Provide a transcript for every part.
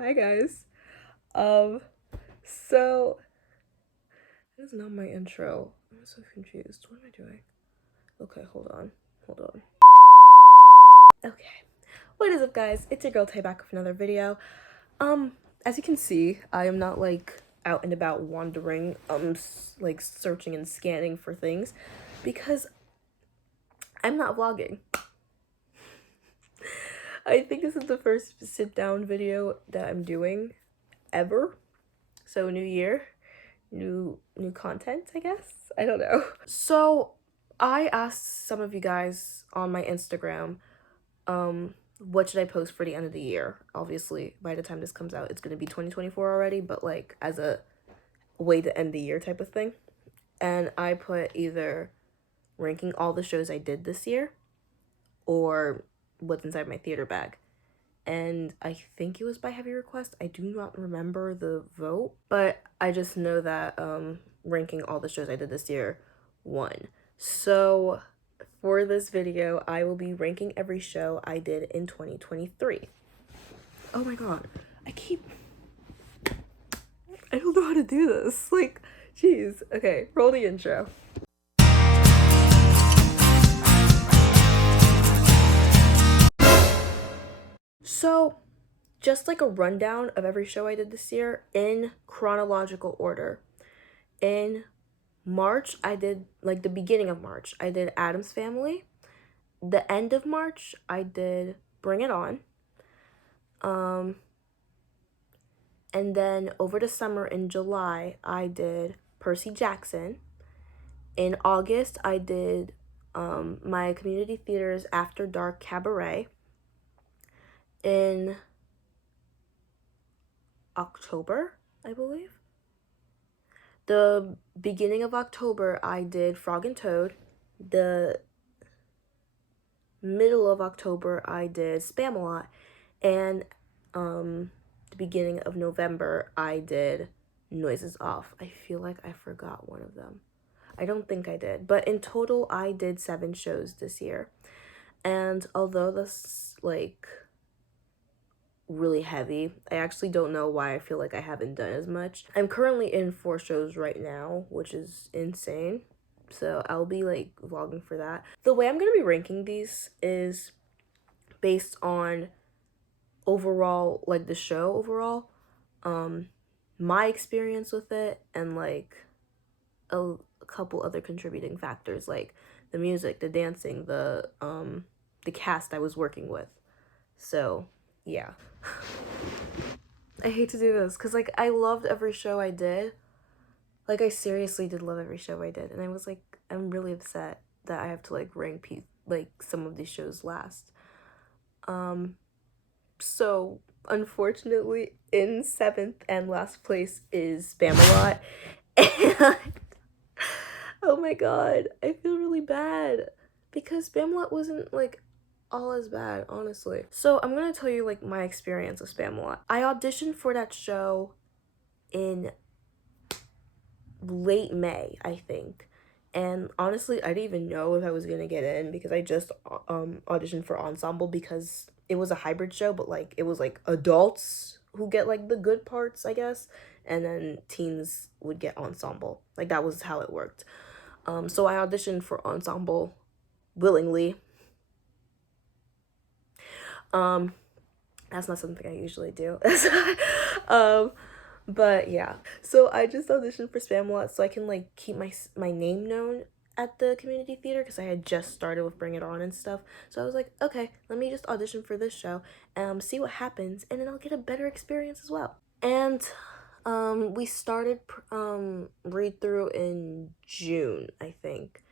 Hi guys. Um, so that is not my intro. I'm so confused. What am I doing? Okay, hold on. Okay. What is up guys? It's your girl Tay back with another video. As you can see, I am not like out and about wandering, like searching and scanning for things because I'm not vlogging. I think this is the first sit down video that I'm doing ever. So new year, new content, I guess. I don't know. So I asked some of you guys on my Instagram, what should I post for the end of the year? Obviously, by the time this comes out, it's gonna be 2024 already, but like as a way to end the year type of thing. And I put either ranking all the shows I did this year or what's inside my theater bag. And I think it was by heavy request. I do not remember the vote, but I just know that ranking all the shows I did this year won. So for this video, I will be ranking every show I did in 2023. Oh my god, I don't know how to do this. Like, jeez. Okay, roll the intro. So, just like a rundown of every show I did this year in chronological order. In March, I did, like the beginning of March, I did Addams Family. The end of March, I did Bring It On. And then over the summer in July, I did Percy Jackson. In August, I did my community theater's After Dark Cabaret. In October, I believe. The beginning of October, I did Frog and Toad. The middle of October, I did Spamalot. And the beginning of November, I did Noises Off. I feel like I forgot one of them. I don't think I did. But in total, I did 7 shows this year. And although that's like really heavy, I actually don't know why I feel like I haven't done as much. I'm currently in 4 shows right now, which is insane. So I'll be like vlogging for that. The way I'm gonna be ranking these is based on overall, like the show overall, my experience with it, and like a couple other contributing factors like the music, the dancing, the cast I was working with. So yeah. I hate to do this because like I loved every show I did. Like I seriously did love every show I did, and I was like, I'm really upset that I have to like rank like some of these shows last. So unfortunately, in 7th and last place is Spamalot. And oh my god, I feel really bad because Spamalot wasn't like all as bad, honestly. So I'm gonna tell you like my experience with Spamalot. I auditioned for that show in late May, I think. And honestly, I didn't even know if I was gonna get in because I just auditioned for ensemble because it was a hybrid show, but like it was like adults who get like the good parts, I guess, and then teens would get ensemble. Like that was how it worked. So I auditioned for ensemble willingly. That's not something I usually do. But yeah, so I just auditioned for Spamalot so I can like keep my name known at the community theater because I had just started with Bring It On and stuff. So I was like, okay, let me just audition for this show, see what happens, and then I'll get a better experience as well. And we started read through in June, I think.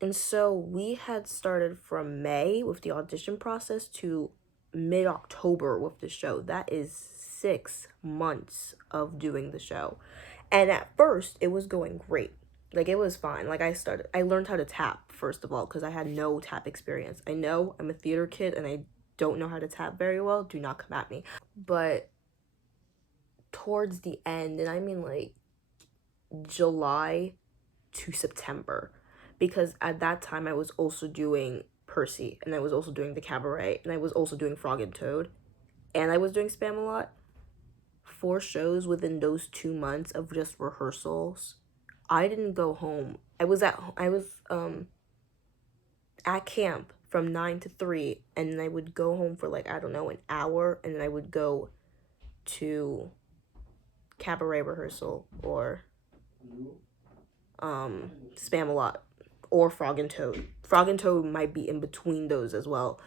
And so we had started from May with the audition process to mid-October with the show. That is 6 months of doing the show. And at first, it was going great. Like, it was fine. Like, I learned how to tap, first of all, because I had no tap experience. I know I'm a theater kid, and I don't know how to tap very well. Do not come at me. But towards the end, and I mean, like, July to September, because at that time I was also doing Percy, and I was also doing the Cabaret, and I was also doing Frog and Toad, and I was doing Spamalot. 4 shows within those 2 months of just rehearsals. I didn't go home. I was at camp from 9 to 3, and then I would go home for like, I don't know, an hour, and then I would go to cabaret rehearsal or Spam-A-Lot or Frog and Toad. Frog and Toad might be in between those as well.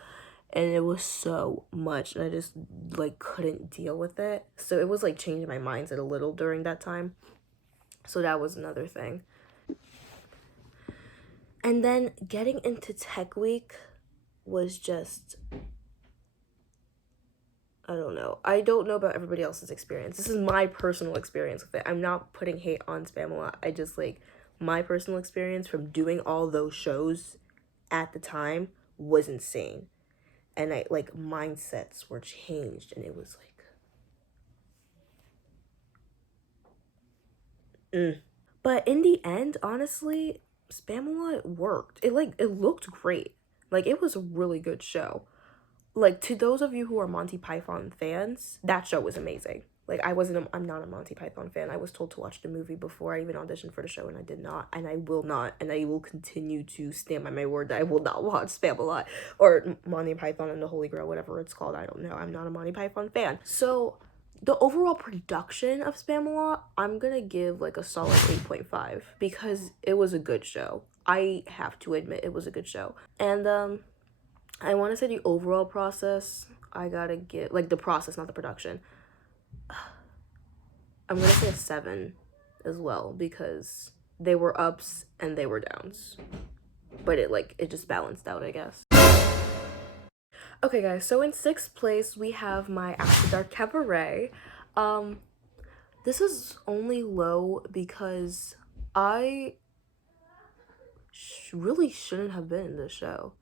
And it was so much, and I just like couldn't deal with it. So it was like changing my mindset a little during that time. So that was another thing. And then getting into Tech Week was just, I don't know. I don't know about everybody else's experience. This is my personal experience with it. I'm not putting hate on Spam-A-Lot. I just like, my personal experience from doing all those shows at the time was insane. And I like, mindsets were changed, and it was like, But in the end, honestly, Spam-A-Lot worked. It looked great. Like, it was a really good show. Like, to those of you who are Monty Python fans, that show was amazing. Like, I'm not a Monty Python fan. I was told to watch the movie before I even auditioned for the show, and I did not. And I will not. And I will continue to stand by my word that I will not watch Spam-A-Lot or Monty Python and the Holy Grail, whatever it's called. I don't know. I'm not a Monty Python fan. So, the overall production of Spam-A-Lot, I'm gonna give like a solid 8.5 because it was a good show. I have to admit it was a good show. And, I want to say the overall process, I gotta give, like the process, not the production. I'm gonna say a 7 as well because they were ups and they were downs. But it just balanced out, I guess. Okay guys, so in 6th place, we have my After Dark Cabaret. This is only low because I really shouldn't have been in this show.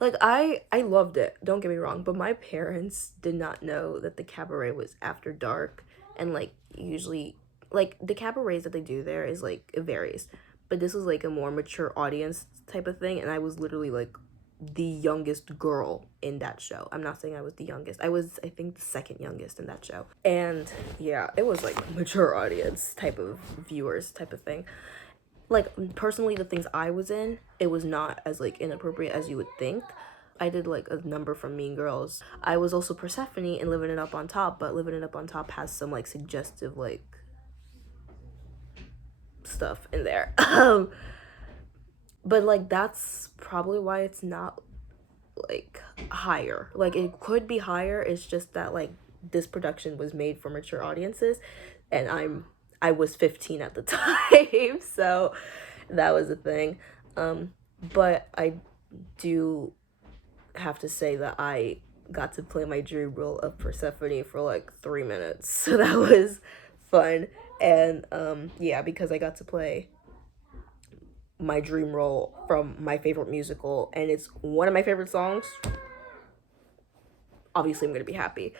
Like, I loved it, don't get me wrong, but my parents did not know that the cabaret was after dark, and, like, usually, like, the cabarets that they do there is, like, it varies, but this was, like, a more mature audience type of thing, and I was literally, like, the youngest girl in that show. I'm not saying I was the youngest. I was, I think, the second youngest in that show, and, yeah, it was, like, mature audience type of viewers type of thing. Like, personally, the things I was in, it was not as, like, inappropriate as you would think. I did, like, a number from Mean Girls. I was also Persephone in Living It Up on Top, but Living It Up on Top has some, like, suggestive, like, stuff in there. But, like, that's probably why it's not, like, higher. Like, it could be higher, it's just that, like, this production was made for mature audiences, and I was 15 at the time, so that was a thing. But I do have to say that I got to play my dream role of Persephone for like 3 minutes, so that was fun. And yeah, because I got to play my dream role from my favorite musical, and it's one of my favorite songs, obviously I'm gonna be happy.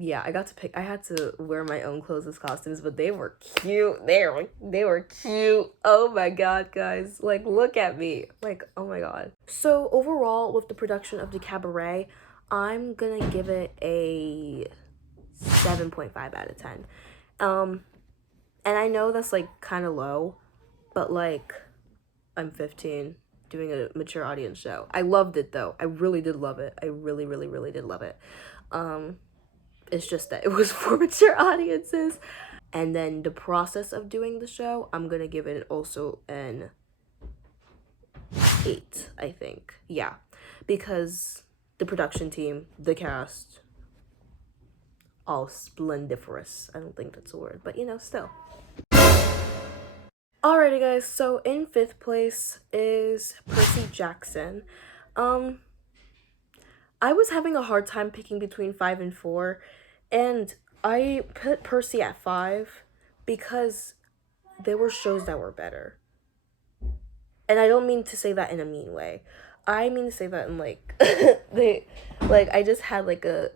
Yeah, I got to pick, I had to wear my own clothes as costumes, but they were cute. They were cute. Oh my god, guys. Like, look at me. Like, oh my god. So, overall, with the production of the cabaret, I'm gonna give it a 7.5 out of 10. And I know that's, like, kind of low, but, like, I'm 15 doing a mature audience show. I loved it, though. I really did love it. I really, really, really did love it. It's just that it was for mature audiences. And then the process of doing the show, I'm gonna give it also an 8, I think. Yeah, because the production team, the cast, all splendiferous. I don't think that's a word, but you know, still. Alrighty guys, so in 5th place is Percy Jackson. I was having a hard time picking between 5 and 4, and I put Percy at 5 because there were shows that were better. And I don't mean to say that in a mean way. I mean to say that in, like, I just had, like, a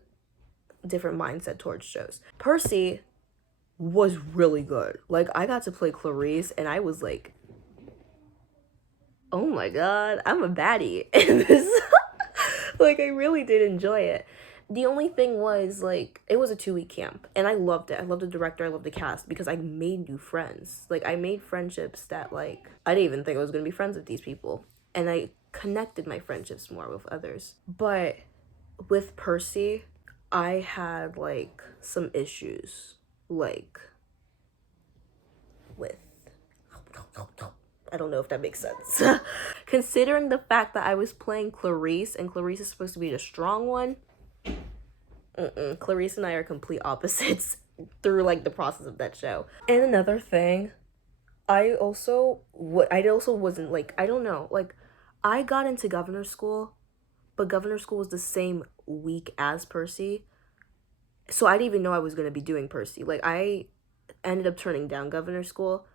different mindset towards shows. Percy was really good. Like, I got to play Clarice, and I was like, oh my god, I'm a baddie in this. Like, I really did enjoy it. The only thing was, like, it was a 2-week camp, and I loved it. I loved the director, I loved the cast, because I made new friends. Like, I made friendships that, like, I didn't even think I was gonna be friends with these people. And I connected my friendships more with others. But with Percy, I had, like, some issues. Like, with... I don't know if that makes sense. Considering the fact that I was playing Clarice, and Clarice is supposed to be the strong one, Clarice and I are complete opposites through, like, the process of that show. And another thing, I also wasn't, like, I don't know, like, I got into Governor School, but Governor School was the same week as Percy, so I didn't even know I was going to be doing Percy. Like, I ended up turning down Governor School,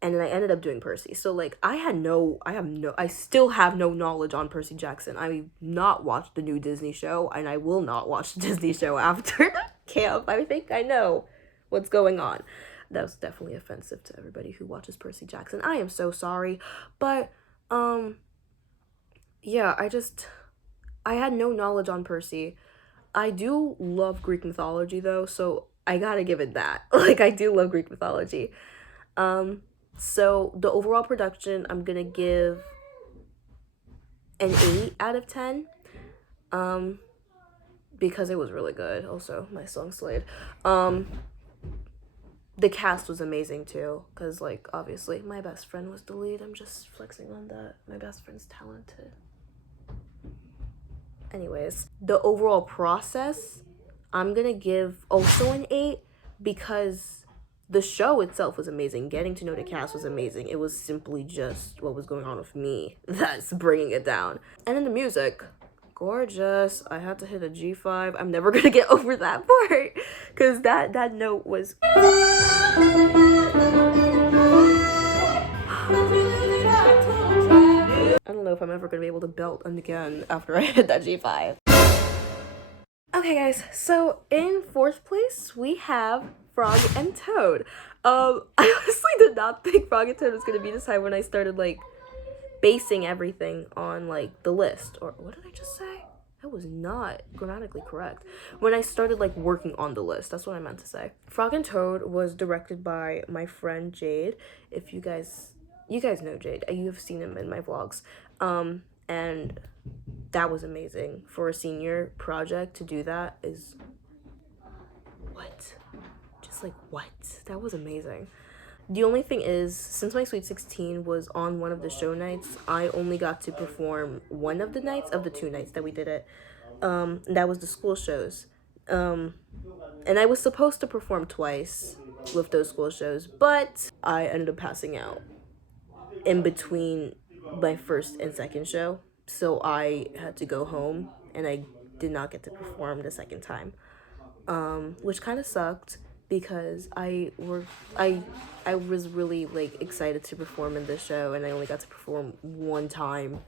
and then I ended up doing Percy. So, like, I still have no knowledge on Percy Jackson. I've not watched the new Disney show, and I will not watch the Disney show after camp. I think I know what's going on. That was definitely offensive to everybody who watches Percy Jackson. I am so sorry. But, yeah, I had no knowledge on Percy. I do love Greek mythology, though, so I gotta give it that. Like, I do love Greek mythology. So the overall production, I'm gonna give an 8 out of 10. Because it was really good. Also, my song slayed. The cast was amazing too, because, like, obviously my best friend was the lead. I'm just flexing on that. My best friend's talented. Anyways, the overall process, I'm gonna give also an 8, because the show itself was amazing. Getting to know the cast was amazing. It was simply just what was going on with me that's bringing it down. And then the music, gorgeous. I had to hit a G5. I'm never gonna get over that part, because that note was... I don't know if I'm ever gonna be able to belt again after I hit that G5. Okay, guys, so in 4th place, we have Frog and Toad. I honestly did not think Frog and Toad was gonna be this high when I started, like, basing everything on, like, the list. Or what did I just say? That was not grammatically correct. When I started, like, working on the list, that's what I meant to say. Frog and Toad was directed by my friend Jade. If you guys know Jade, you have seen him in my vlogs. And that was amazing. For a senior project to do that is... what? Just, like, what? That was amazing. The only thing is, since my Sweet 16 was on one of the show nights, I only got to perform one of the nights of the 2 nights that we did it. That was the school shows. And I was supposed to perform twice with those school shows, but I ended up passing out in between my first and second show. So I had to go home, and I did not get to perform the second time. Which kind of sucked, because I was really, like, excited to perform in this show, and I only got to perform one time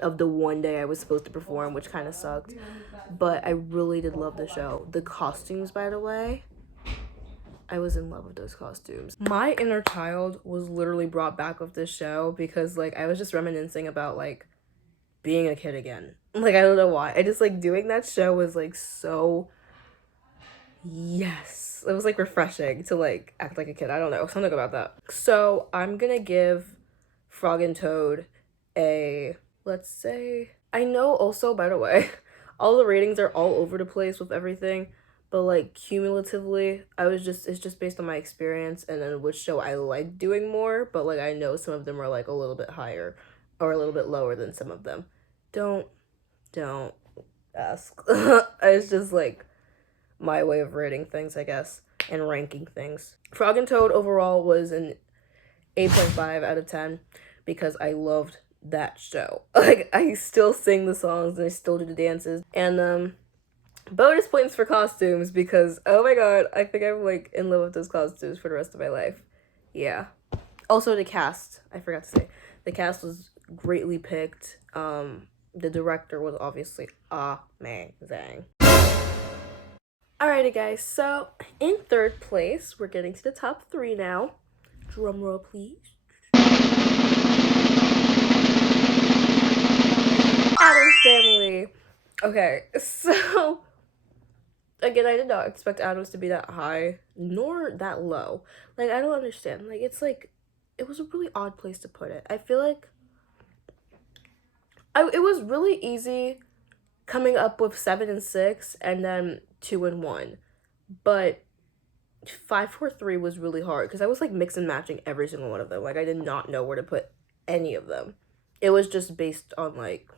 of the one day I was supposed to perform, which kind of sucked. But I really did love the show. The costumes, by the way, I was in love with those costumes. My inner child was literally brought back with this show, because, like, I was just reminiscing about, like, being a kid again. Like, I don't know why. I just, like, doing that show was, like, so... yes. It was, like, refreshing to, like, act like a kid. I don't know. Something about that. So, I'm gonna give Frog and Toad a... let's say... I know also, by the way, all the ratings are all over the place with everything, but, like, cumulatively, it's just based on my experience and then which show I like doing more, but, like, I know some of them are, like, a little bit higher or a little bit lower than some of them. Don't ask. It's just, like, my way of rating things, I guess, and ranking things. Frog and Toad overall was an 8.5 out of 10, because I loved that show. Like, I still sing the songs and I still do the dances. And bonus points for costumes, because oh my god, I think I'm, like, in love with those costumes for the rest of my life. Yeah. Also the cast, I forgot to say, the cast was greatly picked. The director was obviously amazing. Alrighty, guys, so in 3rd place, we're getting to the top 3 now. Drum roll, please. Addams Family. Okay, so again, I did not expect Adams to be that high nor that low. Like, I don't understand. Like, it's like, it was a really odd place to put it. I feel like it was really easy coming up with 7 and 6 and then 2 and 1. But 5, 4, 3 was really hard because I was like mix and matching every single one of them. Like, I did not know where to put any of them. It was just based on like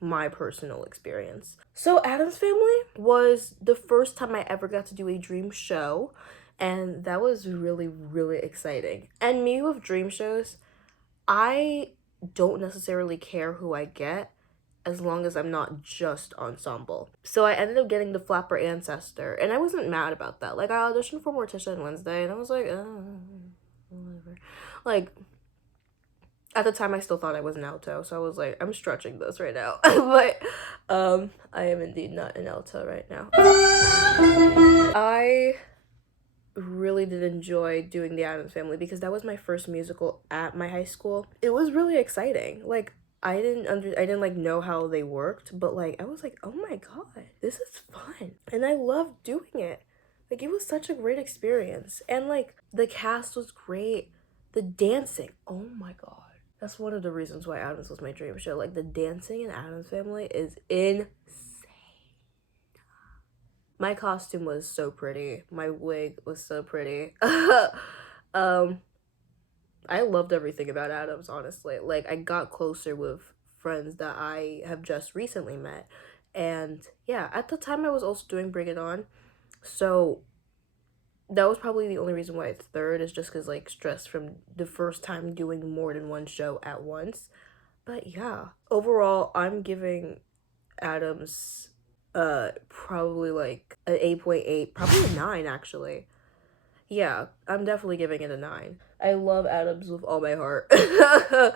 my personal experience. So Addams Family was the first time I ever got to do a dream show, and that was really, really exciting. And me with dream shows, I don't necessarily care who I get as long as I'm not just ensemble. So I ended up getting the Flapper Ancestor, and I wasn't mad about that. Like, I auditioned for Morticia on Wednesday, and I was like, whatever. Like, at the time I still thought I was an alto, so I was like, I'm stretching this right now. But I am indeed not an alto right now. I really did enjoy doing the Addams Family because that was my first musical at my high school. It was really exciting. Like, I didn't like know how they worked, but like I was like, oh my god, this is fun. And I loved doing it. Like, it was such a great experience. And like the cast was great. The dancing, oh my god. That's one of the reasons why Addams was my dream show. Like, the dancing in Addams Family is insane. My costume was so pretty. My wig was so pretty. I loved everything about Addams, honestly. Like, I got closer with friends that I have just recently met. And yeah, at the time I was also doing Bring It On. So that was probably the only reason why it's third, is just because like stress from the first time doing more than one show at once. But yeah, overall I'm giving Addams probably like an 8.8, probably a 9 actually. Yeah, I'm definitely giving it a 9. I love Addams with all my heart. The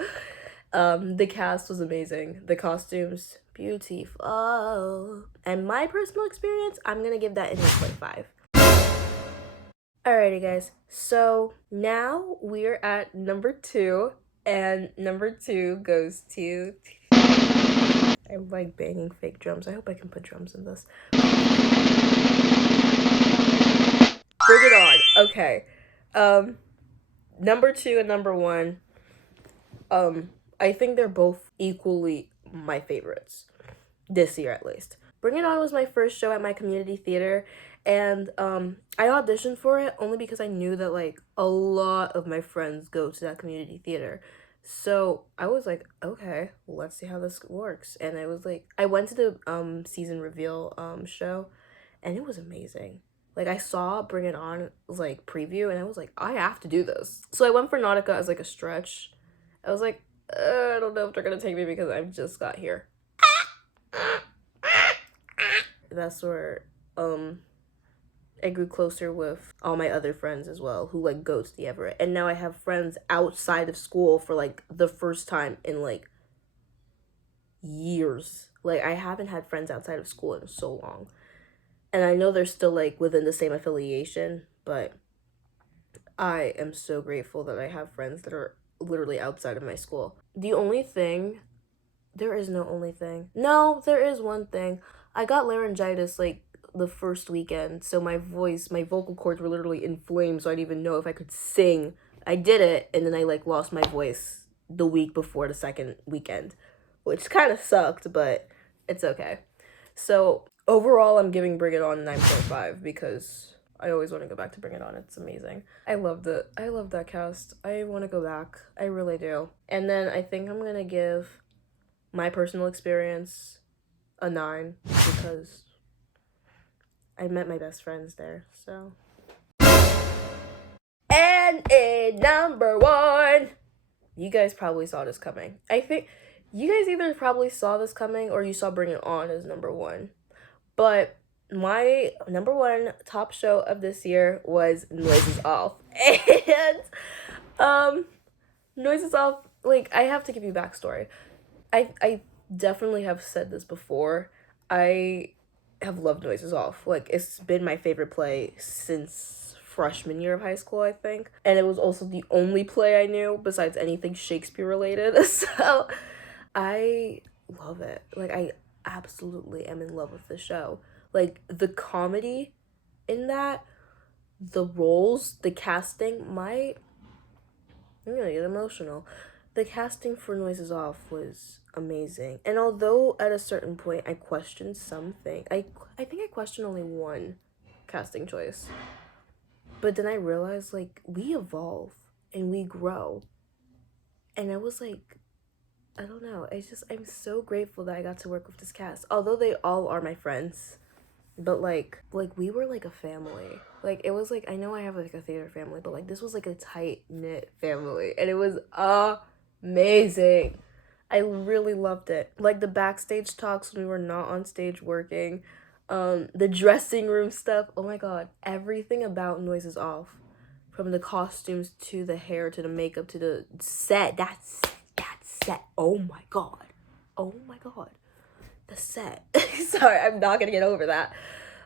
cast was amazing. The costumes, beautiful. And my personal experience, I'm gonna give that an 8.5. Alrighty guys, so now we're at number 2, and number 2 goes to... I'm like banging fake drums. I hope I can put drums in this. Bring it on. Okay. Number 2 and number 1, I think they're both equally my favorites. This year at least. Bring It On was my first show at my community theater, and I auditioned for it only because I knew that like a lot of my friends go to that community theater. So I was like, okay, let's see how this works. And I was like, I went to the season reveal show, and it was amazing. Like, I saw Bring It On like preview, and I was like, I have to do this. So I went for Nautica as like a stretch. I was like, I don't know if they're gonna take me because I've just got here. That's where I grew closer with all my other friends as well, who like go to the Everett. And now I have friends outside of school for like the first time in like years. Like, I haven't had friends outside of school in so long. And I know they're still like within the same affiliation, but I am so grateful that I have friends that are literally outside of my school. The only thing, there is no only thing. No, there is one thing. I got laryngitis like the first weekend, so my vocal cords were literally inflamed, so I didn't even know if I could sing. I did it, and then I like lost my voice the week before the second weekend, which kind of sucked, but it's okay. So overall, I'm giving Bring It On 9.5 because I always want to go back to Bring It On. It's amazing. I love that cast. I want to go back. I really do. And then I think I'm gonna give my personal experience a 9 because I met my best friends there. So, and in number 1, you guys probably saw this coming. I think you guys either probably saw this coming or you saw Bring It On as number 1. But my number 1 top show of this year was Noises Off. And Noises Off, like, I have to give you backstory. I definitely have said this before. I have loved Noises Off. Like, it's been my favorite play since freshman year of high school, I think. And it was also the only play I knew besides anything Shakespeare related. So I love it. Like, absolutely am in love with the show. Like, the comedy in that, the roles, the casting, I'm gonna get emotional. The casting for Noises Off was amazing. And although at a certain point I questioned something, I think I questioned only one casting choice. But then I realized, like, we evolve and we grow. And I was like, I don't know. I'm so grateful that I got to work with this cast. Although they all are my friends. But like we were like a family. Like, it was like, I know I have like a theater family, but like this was like a tight knit family, and it was amazing. I really loved it. Like, the backstage talks when we were not on stage working, the dressing room stuff. Oh my god, everything about Noises Off, from the costumes to the hair to the makeup to the set. That set. Oh my god. Oh my god. The set. Sorry, I'm not gonna get over that.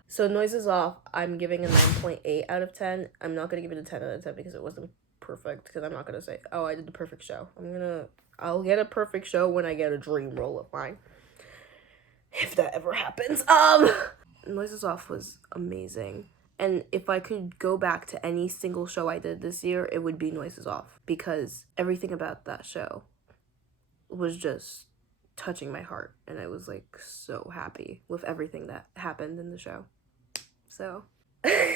So Noises Off, I'm giving a 9.8 out of 10. I'm not gonna give it a 10 out of 10 because it wasn't perfect. Because I'm not gonna say, oh, I did the perfect show. I'll get a perfect show when I get a dream role of mine, if that ever happens. Noises Off was amazing. And if I could go back to any single show I did this year, it would be Noises Off, because everything about that show was just touching my heart, and I was like so happy with everything that happened in the show. So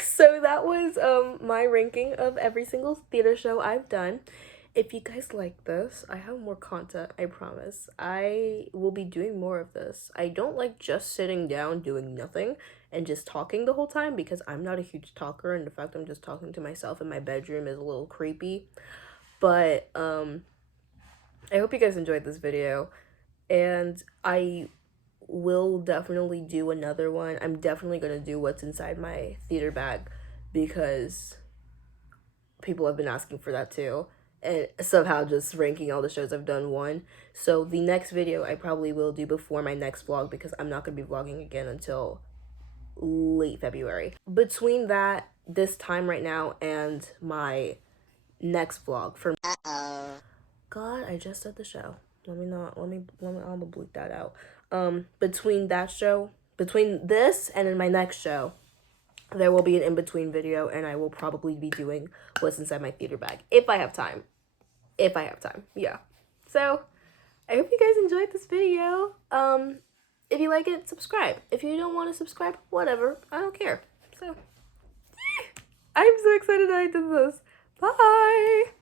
so that was my ranking of every single theater show I've done. If you guys like this, I have more content, I promise. I will be doing more of this. I don't like just sitting down doing nothing and just talking the whole time, because I'm not a huge talker, and the fact I'm just talking to myself in my bedroom is a little creepy. But I hope you guys enjoyed this video, and I will definitely do another one. I'm definitely gonna do what's inside my theater bag, because people have been asking for that too, and somehow just ranking all the shows I've done one. So the next video I probably will do before my next vlog, because I'm not gonna be vlogging again until late February. Between this time right now, and my next vlog for God, I just said the show. Let me I'm gonna bleep that out. Between this and in my next show, there will be an in-between video, and I will probably be doing what's inside my theater bag, if I have time. Yeah. So, I hope you guys enjoyed this video. If you like it, subscribe. If you don't want to subscribe, whatever. I don't care. So, I'm so excited that I did this. Bye!